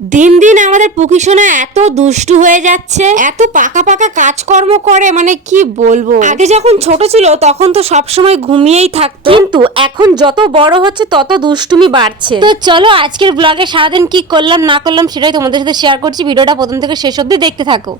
দিন দিন আমাদের পুকিসোনা এত দুষ্টু হয়ে যাচ্ছে, এত পাকা পাকা কাজকর্ম করে, মানে কি বলবো। আগে যখন ছোট ছিল তখন তো সবসময় ঘুমিয়েই থাকতো, কিন্তু এখন যত বড় হচ্ছে তত দুষ্টুমি বাড়ছে। তো চলো আজকের ব্লগে সারাদিন কি করলাম না করলাম সেটাই তোমাদের সাথে শেয়ার করছি। ভিডিওটা প্রথম থেকে শেষ অবধি দেখতে থাকো।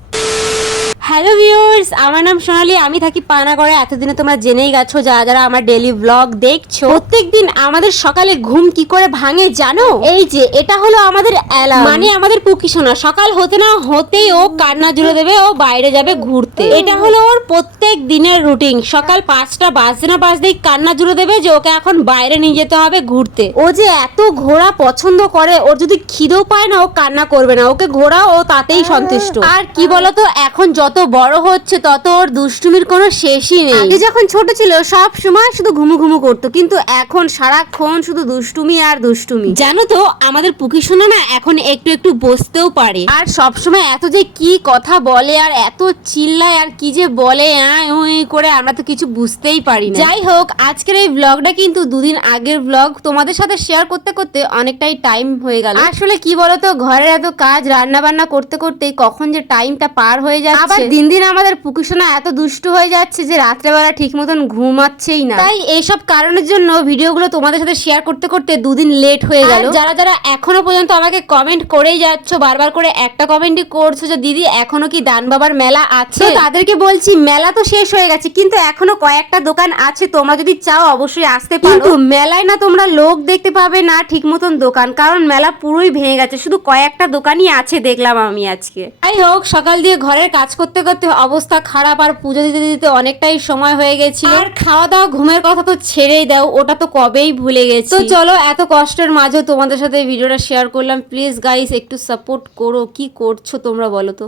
হ্যালো ভিউয়ার্স, আমার নাম সোনালি, আমি থাকি পানাগড়ে। এতদিনে তোমরা জেনেই গেছো যারা যারা আমার ডেইলি ব্লগ দেখছো। প্রত্যেকদিন আমাদের সকালে ঘুম কি করে ভাঙে জানো? এই যে এটা হলো আমাদের অ্যালার্ম, মানে আমাদের পুকিসোনা সকাল হতে না হতেই ও কান্না জুড়ে দেবে, ও বাইরে যাবে ঘুরতে। এটা হলো ওর প্রত্যেক দিনের রুটিন। সকাল 5টা বাজতে না বাজতেই কান্না জুড়ে দেবে যে ওকে এখন বাইরে নিয়ে যেতে হবে ঘুরতে। ও যে এত ঘোরা পছন্দ করে, ওর যদি খিদেও পায় না ও কান্না করবে না, ওকে ঘোরা ও তাতেই সন্তুষ্ট। আর কি বলতো, এখন যত বড় হচ্ছে তত ওর দুষ্টুমির কোনো শেষই নেই। আগে যখন ছোট ছিল সব সময় শুধু ঘুমু ঘুমু করতো, কিন্তু এখন সারাক্ষণ শুধু দুষ্টুমি আর দুষ্টুমি। জানো তো আমাদের পুকিসোনা না এখন একটু একটু বসতেও পারে, আর সব সময় এত যে কি কথা বলে আর এত চিল্লায় আর কি যে বলে করে, আমরা তো কিছু বুঝতেই পারি না। যাই হোক, আজকের এই ব্লগটা কিন্তু দুদিন আগের ব্লগ, তোমাদের সাথে শেয়ার করতে করতে অনেকটাই টাইম হয়ে গেল। আসলে কি বলতো, ঘরের এত কাজ রান্না বান্না করতে করতে কখন যে টাইমটা পার হয়ে যাচ্ছে। আবার দিন দিন আমাদের পুকিসোনা এত দুষ্টু হয়ে যাচ্ছে যে রাত্রেবেলা ঠিক মতন ঘুমাচ্ছেই না। তাই এইসব কারণের জন্য ভিডিওগুলো তোমাদের সাথে শেয়ার করতে করতে দুদিন লেট হয়ে গেল। যারা যারা এখনো পর্যন্ত আমাকে কমেন্ট করেই যাচ্ছ, বারবার করে একটা কমেন্টই করছো যে দিদি এখনো কি দান বাবার মেলা আছে, তাদেরকে বলছি মেলা তো শেষ হয়ে গেছে, কিন্তু এখনো কয়েকটা দোকান আছে, তোমরা যদি চাও অবশ্যই আসতে পারো। কিন্তু মেলায় না তোমরা লোক দেখতে পাবে না ঠিক মতন দোকান, কারণ মেলা পুরোই ভেঙে গেছে, শুধু কয়েকটা দোকানই আছে দেখলাম আমি আজকে। যাই হোক, সকাল দিয়ে ঘরের কাজ করতে করতে অবস্থা খারাপ, আর পুজো দিতে দিতে অনেকটাই সময় হয়ে গেছিল। আর খাওয়া দাওয়া ঘুমের কথা তো ছেড়েই দাও, ওটা তো কবেই ভুলে গেছি। তো চলো, এত কষ্টের মাঝেও তোমাদের সাথে ভিডিওটা শেয়ার করলাম। প্লিজ গাইস একটু সাপোর্ট করো। কি করছো তোমরা বলো তো?